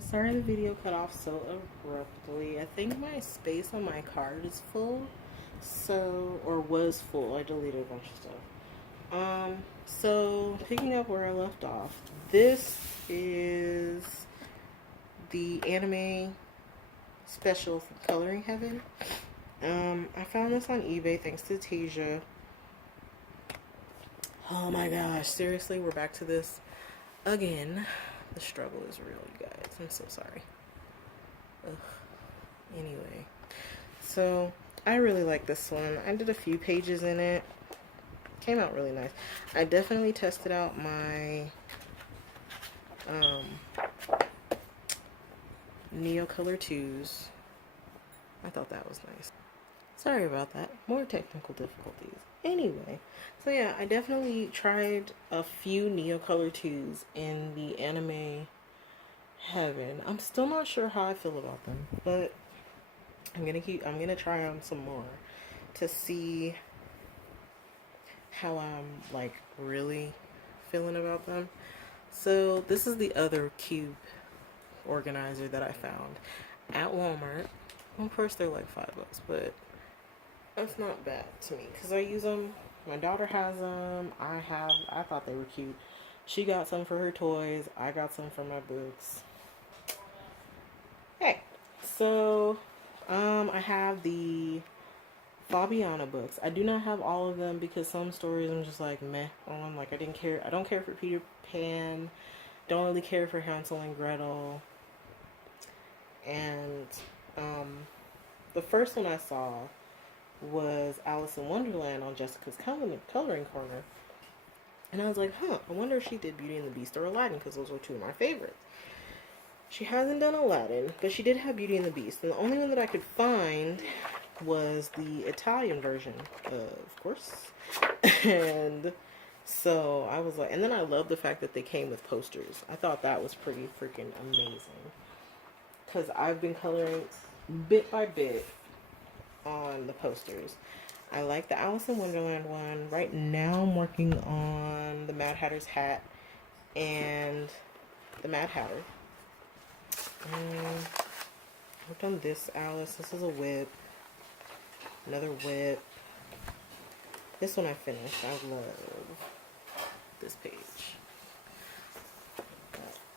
Sorry the video cut off so abruptly. I think my space on my card is full. So, or was full. I deleted a bunch of stuff. So picking up where I left off. This is the anime special from Coloring Heaven. I found this on eBay thanks to Tasia. Oh my gosh, seriously, we're back to this again. The struggle is real, you guys. I'm so sorry. Ugh. Anyway, so I really like this one. I did a few pages in it. Came out really nice. I definitely tested out my Neocolor 2s. I thought that was nice. Sorry about that. More technical difficulties. Anyway, so yeah, I definitely tried a few Neocolor 2s in the anime Heaven. I'm still not sure how I feel about them, but I'm gonna try on some more to see how I'm like really feeling about them. So this is the other cube organizer that I found at Walmart. Well, of course they're like $5, but that's not bad to me because I use them. My daughter has them. I thought they were cute. She got some for her toys. I got some for my books. Hey, so I have the Fabiana books. I do not have all of them because some stories I'm just like meh on. Like I didn't care. I don't care for Peter Pan. Don't really care for Hansel and Gretel. And the first one I saw was Alice in Wonderland on Jessica's Coloring Corner. And I was like, I wonder if she did Beauty and the Beast or Aladdin because those were two of my favorites. She hasn't done Aladdin, but she did have Beauty and the Beast. And the only one that I could find was the Italian version, of course. And so I was like, and then I love the fact that they came with posters. I thought that was pretty freaking amazing. Because I've been coloring bit by bit on the posters. I like the Alice in Wonderland one. Right now I'm working on the Mad Hatter's hat and the Mad Hatter. I've done this Alice. This is a whip. Another whip. This one I finished. I love this page.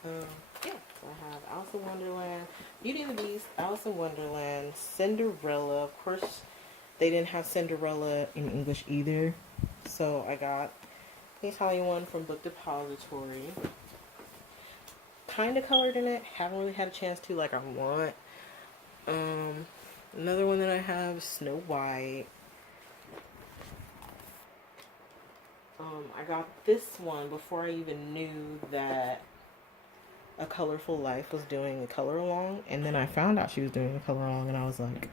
Yeah, so I have Alice in Wonderland, Beauty and the Beast, Alice in Wonderland, Cinderella. Of course, they didn't have Cinderella in English either, so I got the Italian one from Book Depository. Kind of colored in it. Haven't really had a chance to like I want. Another one that I have, Snow White. I got this one before I even knew that A Colorful Life was doing a color along, and then I found out she was doing a color along, and I was like,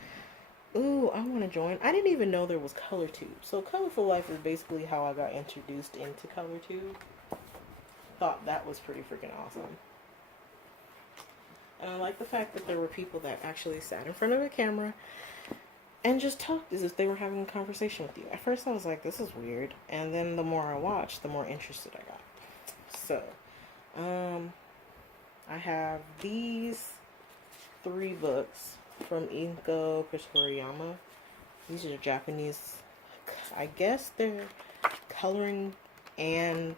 ooh, I want to join. I didn't even know there was Color Tube. So Colorful Life is basically how I got introduced into Color Tube. Thought that was pretty freaking awesome. And I like the fact that there were people that actually sat in front of a camera and just talked as if they were having a conversation with you. At first I was like, this is weird. And then the more I watched, the more interested I got. So, I have these 3 books from Inko Kusariyama. These are Japanese, I guess they're coloring and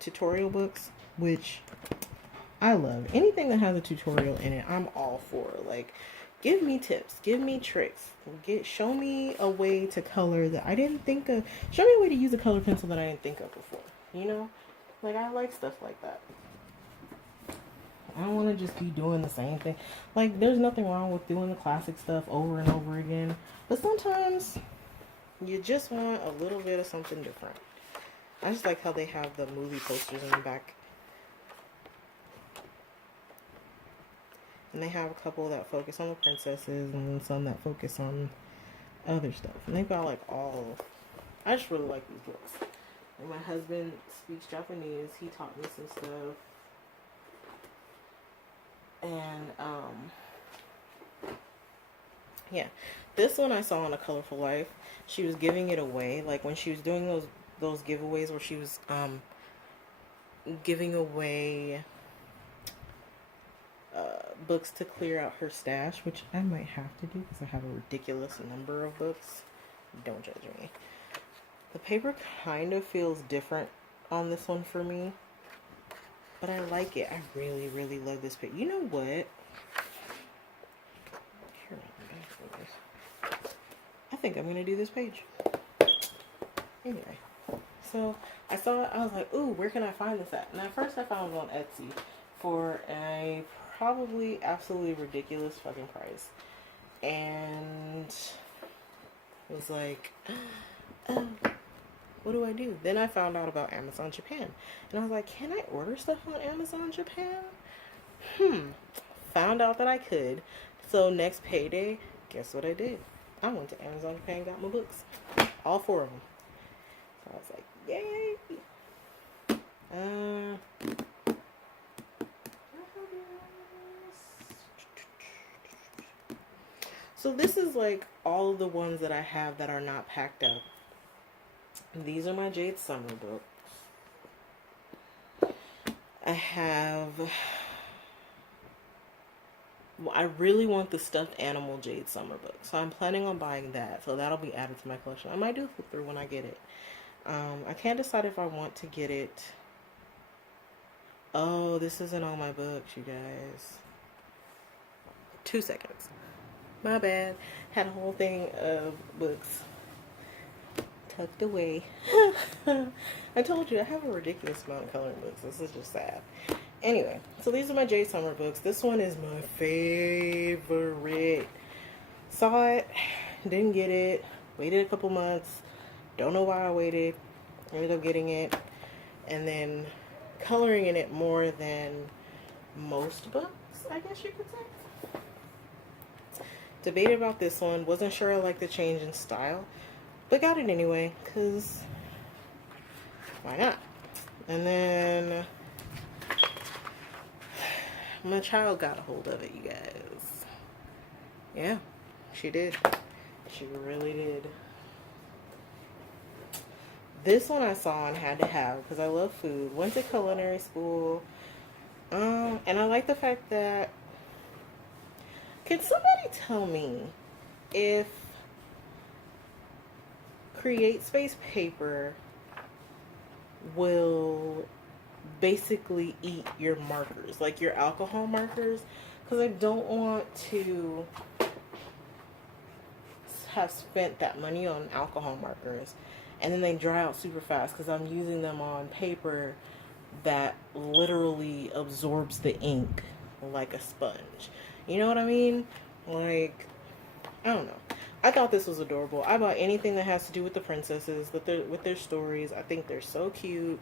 tutorial books, which I love. Anything that has a tutorial in it, I'm all for. Like, give me tips, give me tricks, show me a way to color that I didn't think of. Show me a way to use a color pencil that I didn't think of before. You know, like I like stuff like that. I don't want to just be doing the same thing. Like, there's nothing wrong with doing the classic stuff over and over again, but sometimes you just want a little bit of something different. I just like how they have the movie posters in the back. And they have a couple that focus on the princesses and some that focus on other stuff. And they've got like all... I just really like these books. And my husband speaks Japanese. He taught me some stuff. And, yeah. This one I saw on A Colorful Life. She was giving it away. Like when she was doing those giveaways where she was, giving away books to clear out her stash, which I might have to do because I have a ridiculous number of books. Don't judge me. The paper kind of feels different on this one for me, but I like it. I really, really love this page. You know what? Here, I think I'm going to do this page. Anyway, so I saw it. I was like, ooh, where can I find this at? And at first I found it on Etsy for a probably absolutely ridiculous fucking price. And was like, oh, what do I do? Then I found out about Amazon Japan. And I was like, can I order stuff on Amazon Japan? Found out that I could. So next payday, guess what I did? I went to Amazon Japan and got my books. All 4 of them. So I was like, yay! So this is like all of the ones that I have that are not packed up. These are my Jade Summer books. I have... Well, I really want the stuffed animal Jade Summer book. So I'm planning on buying that. So that'll be added to my collection. I might do a flip through when I get it. I can't decide if I want to get it. Oh, this isn't all my books, you guys. 2 seconds. My bad. Had a whole thing of books tucked away. I told you I have a ridiculous amount of coloring books. This is just sad. Anyway, so these are my Jade Summer books. This one is my favorite. Saw it, didn't get it, waited a couple months. Don't know why I waited. Ended up getting it. And then coloring in it more than most books, I guess you could say. Debated about this one. Wasn't sure I liked the change in style. But got it anyway, because why not? And then my child got a hold of it, you guys. Yeah, she did. She really did. This one I saw and had to have because I love food. Went to culinary school. And I like the fact that... Can somebody tell me if Create Space paper will basically eat your markers, like your alcohol markers? Because I don't want to have spent that money on alcohol markers and then they dry out super fast because I'm using them on paper that literally absorbs the ink like a sponge. You know what I mean? Like, I don't know. I thought this was adorable. I bought anything that has to do with the princesses, with their stories. I think they're so cute.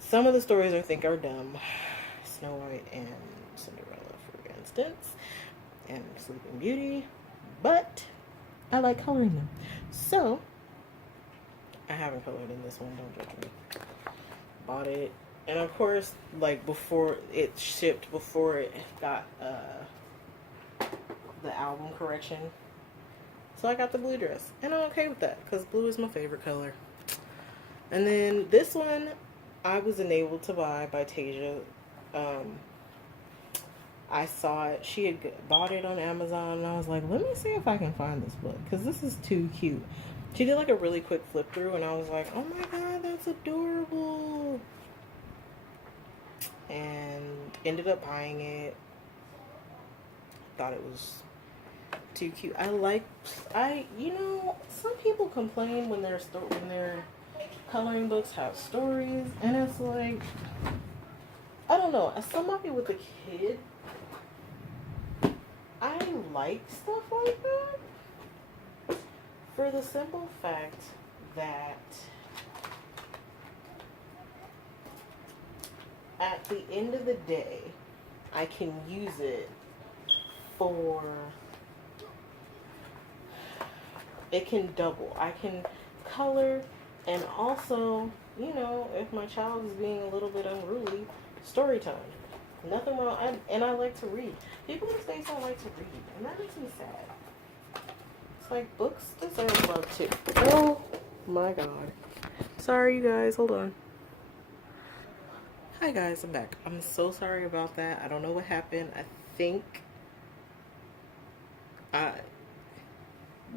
Some of the stories I think are dumb. Snow White and Cinderella, for instance. And Sleeping Beauty. But I like coloring them. So, I haven't colored in this one. Don't judge me. Bought it. And of course, like before it shipped, before it got the album correction. So I got the blue dress. And I'm okay with that because blue is my favorite color. And then this one I was enabled to buy by Tasia. I saw it. She had bought it on Amazon and I was like, let me see if I can find this book because this is too cute. She did like a really quick flip through and I was like, oh my god, that's adorable. And ended up buying it. Thought it was too cute. You know, some people complain when their coloring books have stories, and it's like, I don't know. As somebody with a kid, I like stuff like that for the simple fact that at the end of the day, I can use it for, it can double. I can color and also, you know, if my child is being a little bit unruly, story time. Nothing wrong. And I like to read. People these days don't like to read, and that makes me sad. It's like books deserve love too. Oh my god. Sorry, you guys. Hold on. Hi guys, I'm back. I'm so sorry about that. I don't know what happened. I think I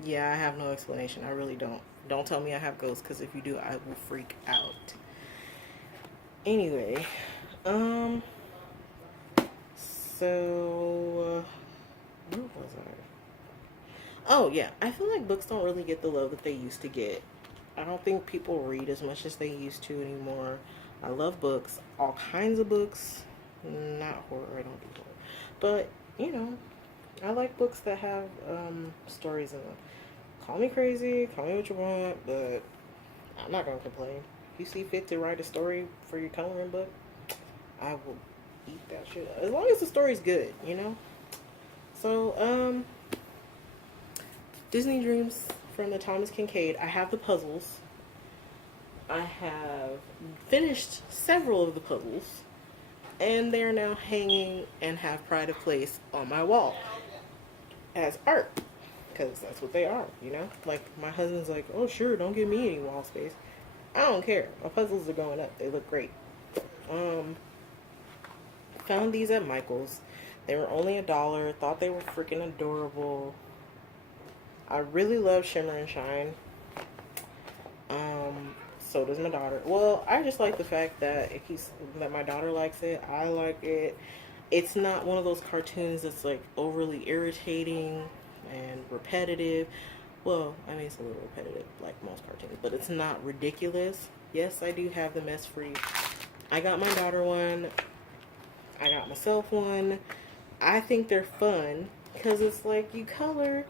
yeah, I have no explanation. I really don't. Don't tell me I have ghosts because if you do, I will freak out. Anyway, um where was I? Oh yeah, I feel like books don't really get the love that they used to get. I don't think people read as much as they used to anymore. I love books, all kinds of books. Not horror, I don't do horror. But, you know, I like books that have stories in them. Call me crazy, call me what you want, but I'm not gonna complain. If you see fit to write a story for your coloring book, I will eat that shit up. As long as the story's good, you know? So, Disney Dreams from the Thomas Kincaid. I have the puzzles. I have finished several of the puzzles, and they're now hanging and have pride of place on my wall as art, because that's what they are, you know? Like, my husband's like, oh, sure, don't give me any wall space. I don't care. My puzzles are going up. They look great. Um, Found these at Michael's. They were only $1. Thought they were freaking adorable. I really love Shimmer and Shine. So does my daughter. Well, I just like the fact that that my daughter likes it. I like it. It's not one of those cartoons that's like overly irritating and repetitive. Well, I mean, it's a little repetitive like most cartoons, but it's not ridiculous. Yes, I do have the mess free. I got my daughter one. I got myself one. I think they're fun because it's like you color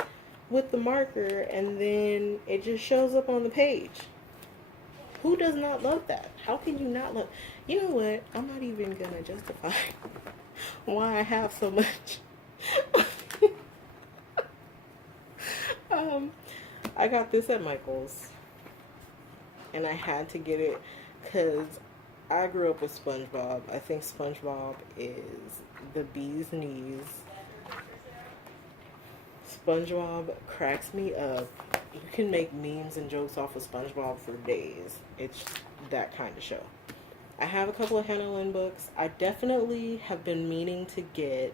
with the marker and then it just shows up on the page. Who does not love that? How can you not love? You know what? I'm not even gonna justify why I have so much. um, I got this at Michael's, and I had to get it because I grew up with SpongeBob. I think SpongeBob is the bee's knees. SpongeBob cracks me up. You can make memes and jokes off of SpongeBob for days. It's that kind of show. I have a couple of Hannah Lynn books. I definitely have been meaning to get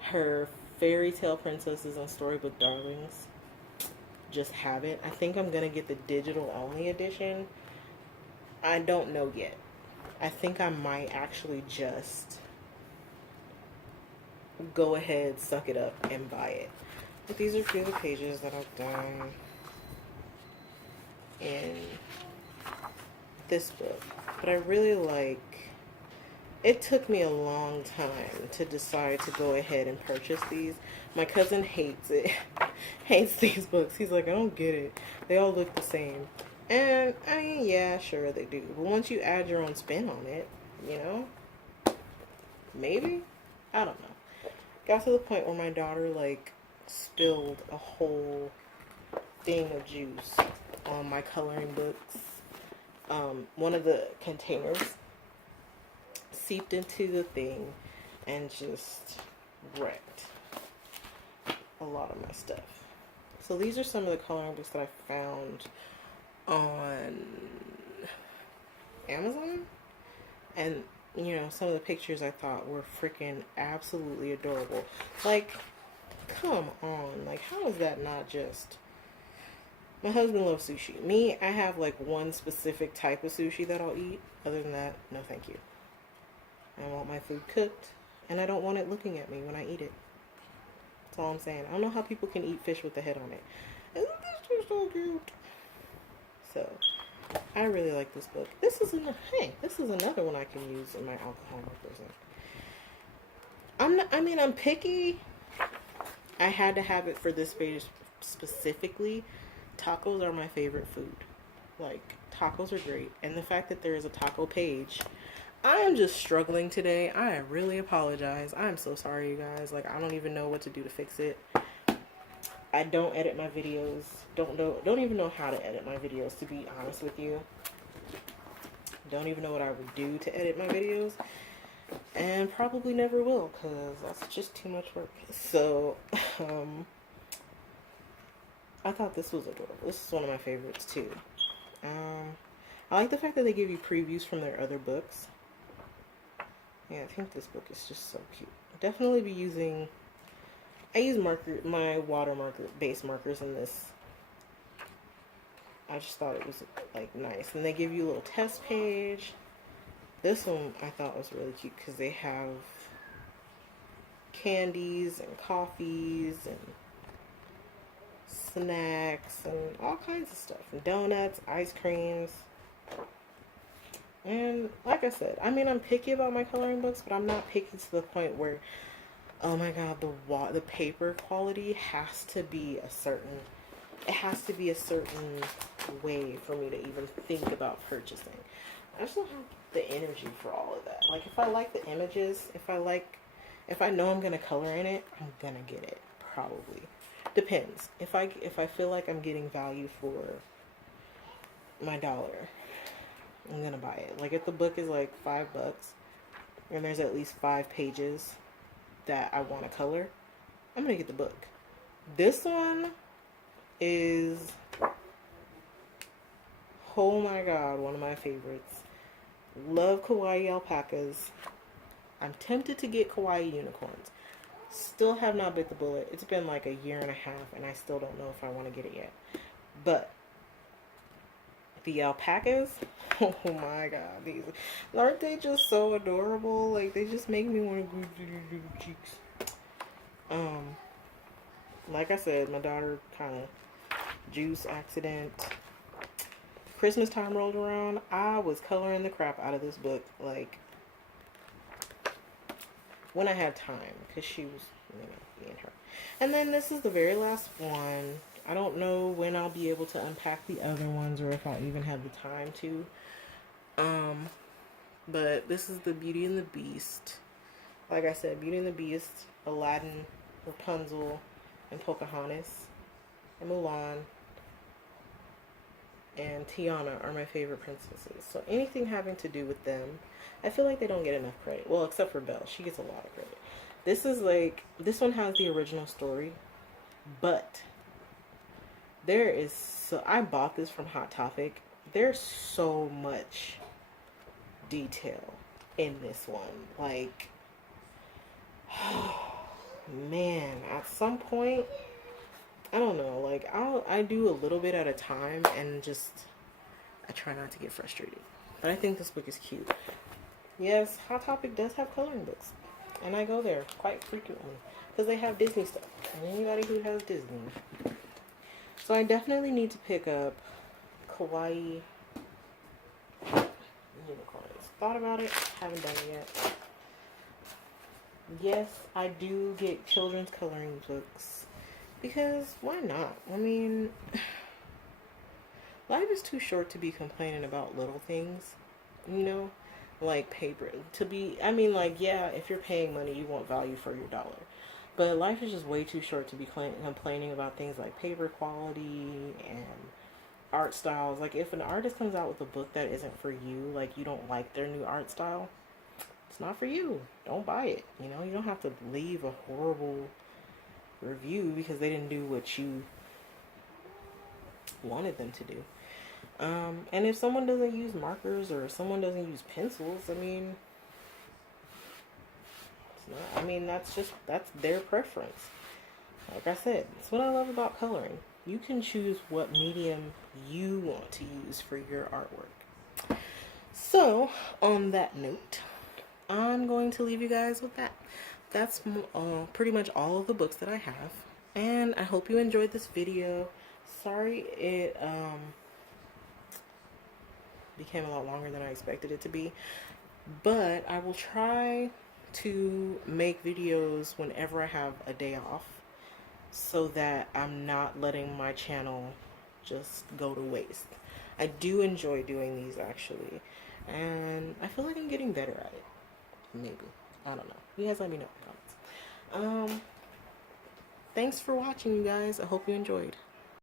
her Fairy Tale Princesses and Storybook Darlings. Just haven't. I think I'm going to get the digital only edition. I don't know yet. I think I might actually just go ahead, suck it up, and buy it. But these are a few of the pages that I've done in this book. But I really like, it took me a long time to decide to go ahead and purchase these. My cousin hates it. Hates these books. He's like, I don't get it. They all look the same. And I mean, yeah, sure they do. But once you add your own spin on it, you know, maybe? I don't know. Got to the point where my daughter like spilled a whole thing of juice on my coloring books. One of the containers seeped into the thing and just wrecked a lot of my stuff. So these are some of the coloring books that I found on Amazon. And, you know, some of the pictures I thought were freaking absolutely adorable. Like, come on. Like, how is that not just... My husband loves sushi. Me, I have like one specific type of sushi that I'll eat. Other than that, no thank you. I want my food cooked, and I don't want it looking at me when I eat it. That's all I'm saying. I don't know how people can eat fish with the head on it. Isn't this just so cute? So, I really like this book. This is another one I can use in my alcohol represent. I'm picky. I had to have it for this page specifically. Tacos are my favorite food. Like, tacos are great. And the fact that there is a taco page, I am just struggling today. I really apologize. I'm so sorry, you guys. Like, I don't even know what to do to fix it. I don't edit my videos. Don't even know how to edit my videos, to be honest with you. Don't even know what I would do to edit my videos. And probably never will, because that's just too much work. So, I thought this was adorable. This is one of my favorites, too. I like the fact that they give you previews from their other books. Yeah, I think this book is just so cute. Definitely be using, I use my watermarker base markers in this. I just thought it was like nice. And they give you a little test page. This one I thought was really cute because they have candies and coffees and snacks and all kinds of stuff. And donuts, ice creams. And like I said, I mean, I'm picky about my coloring books, but I'm not picky to the point where, oh my god, the paper quality has to be a certain, it has to be a certain way for me to even think about purchasing. I just don't have the energy for all of that. Like, if I like the images, if I know I'm gonna color in it, I'm gonna get it. Probably. Depends. If I feel like I'm getting value for my dollar, I'm gonna buy it. Like, if the book is like $5 and there's at least 5 pages that I want to color, I'm gonna get the book. This one is, oh my god, one of my favorites. Love kawaii alpacas. I'm tempted to get kawaii unicorns. Still have not bit the bullet. It's been like a year and a half and I still don't know if I want to get it yet. But the alpacas, oh my god, these aren't they just so adorable? Like, they just make me want to do cheeks. Like I said, my daughter kind of juice accident. Christmas time rolled around, I was coloring the crap out of this book, like, when I had time, because she was, you know, being her. And then this is the very last one. I don't know when I'll be able to unpack the other ones or if I'll even have the time to. But this is the Beauty and the Beast. Like I said, Beauty and the Beast, Aladdin, Rapunzel, and Pocahontas, and Mulan, and Tiana are my favorite princesses. So anything having to do with them, I feel like they don't get enough credit. Well, except for Belle. She gets a lot of credit. This is like, this one has the original story, but there is so, I bought this from Hot Topic. There's so much detail in this one. Like, man, at some point, I don't know, like, I do a little bit at a time and just, I try not to get frustrated. But I think this book is cute. Yes, Hot Topic does have coloring books, and I go there quite frequently because they have Disney stuff, and anybody who has Disney. So I definitely need to pick up kawaii unicorns. Thought about it, haven't done it yet. Yes, I do get children's coloring books because why not? I mean, life is too short to be complaining about little things, you know, like paper. To be, I mean, like, yeah, if you're paying money, you want value for your dollar. But life is just way too short to be complaining about things like paper quality and art styles. Like, if an artist comes out with a book that isn't for you, like, you don't like their new art style, it's not for you. Don't buy it. You know, you don't have to leave a horrible review because they didn't do what you wanted them to do. And if someone doesn't use markers or someone doesn't use pencils, I mean, it's not, I mean, that's their preference. Like I said, it's what I love about coloring. You can choose what medium you want to use for your artwork. So, on that note, I'm going to leave you guys with that. That's pretty much all of the books that I have. And I hope you enjoyed this video. Sorry it became a lot longer than I expected it to be. But I will try to make videos whenever I have a day off, so that I'm not letting my channel just go to waste. I do enjoy doing these, actually, and I feel like I'm getting better at it. Maybe. I don't know. You guys let me know in the comments. Thanks for watching, you guys. I hope you enjoyed.